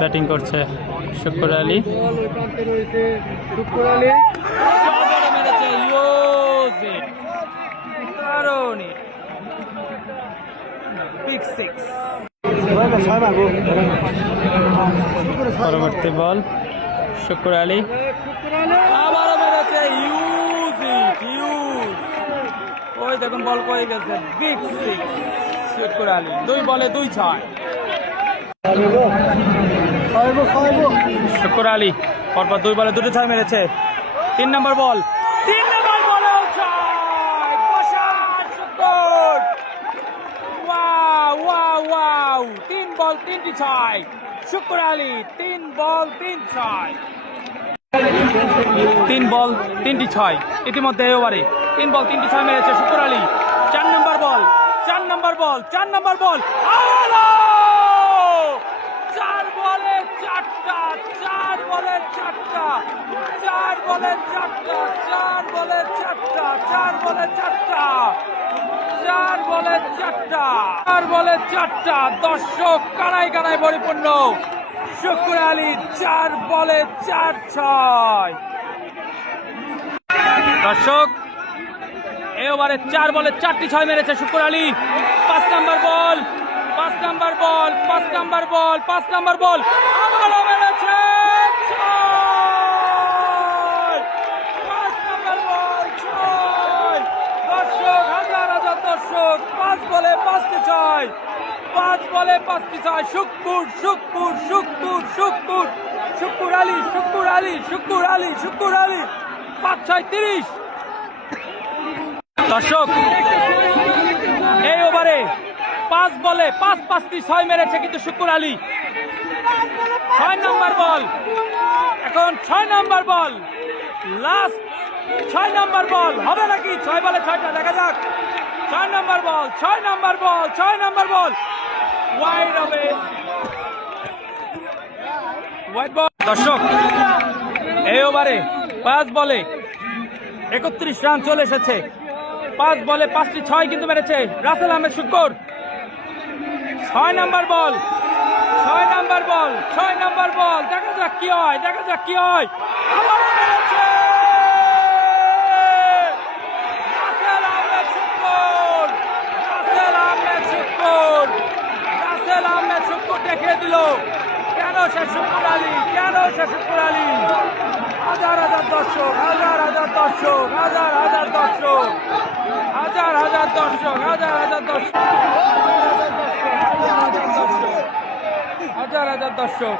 Batting করছে শুক্র আলী। পরবর্তী বল শুক্র আলী। ওই দেখুন বল কয়ে গেছে? শুক্র দুই বলে দুই ছয়। শুক্র আলী পরপর দুই বলে দুটো ছয় মেরেছে। তিন নম্বর বল। তিন নম্বর বলে তিন বল, তিনটি ছয়। শুক্র আলী তিন বল, তিন ছয়। তিন বল, তিনটি ছয়। ইতিমধ্যে ওভারে তিন বল, তিনটি ছয় মেরেছে শুক্র আলী চার নম্বর বল, চার নম্বর বল, চার নম্বর বল আলো! চার বলে চারটা চার বলে চারটা চার বলে চারটা, চার বলে চারটা, চার বলে চারটা, চার বলে চারটা, চার বলে চারটা। দর্শক কানায় কানায় পরিপূর্ণ। শুক্র আলী চার বলে চার ছয়। দর্শক ওভারে চার বলে চারটি ছয় মেরেছে শুক্র আলী। পাঁচ নাম্বার বল, পাঁচ নাম্বার বল, পাঁচ নাম্বার বল, পাঁচ নাম্বার বল। আবারও মেরেছে ছয়! পাঁচ নাম্বার বল ছয় দর্শক হাজার হাজার দর্শক পাঁচ বলে পাঁচটি ছয়। পাঁচ বলে পাঁচটি ছয়। শুক্কুর শুক্কুর শুক্কুর শুক্কুর। শুক্কুর আলী শুক্কুর আলী শুক্কুর আলী শুক্কুর আলী। পাঁচ ছয় তিরিশ। দর্শক, এই ওভারে পাঁচ বলে পাঁচ পাঁচটি ছয় মেরেছে কিন্তু শুকুর আলী। ছয় নাম্বার বল। এখন ছয় নাম্বার বল। লাস্ট ছয় নাম্বার বল। হবে নাকি? ছয় বলে ছয়টা। দেখা যাক। ছয় নাম্বার বল, ছয় নাম্বার বল, ছয় নাম্বার বল। ওয়াইড হবে। ওয়াইড বল দর্শক, এই ওভারে পাঁচ বলে একত্রিশ রান চলে এসেছে। পাঁচ বলে পাঁচটি ছয় কিন্তু মেরেছে রাসেল আহমেদ শুক্কর। ছয় নাম্বার বল, ছয় নাম্বার বল, ছয় নাম্বার বল। দেখা যাক কি হয়, দেখা যাক কি হয় আবারও মেরেছে! রাসেল আহমেদ শুক্কর! রাসেল আহমেদ শুক্কর! রাসেল আহমেদ শুক্কর দেখিয়ে দিল। কেন সে শুকুর আলী? কেন সে শুকুর আলী? হাজার হাজার দর্শক, হাজার হাজার দর্শক, হাজার হাজার দর্শক, হাজার হাজার দর্শক, হাজার হাজার দর্শক, হাজার হাজার দর্শক।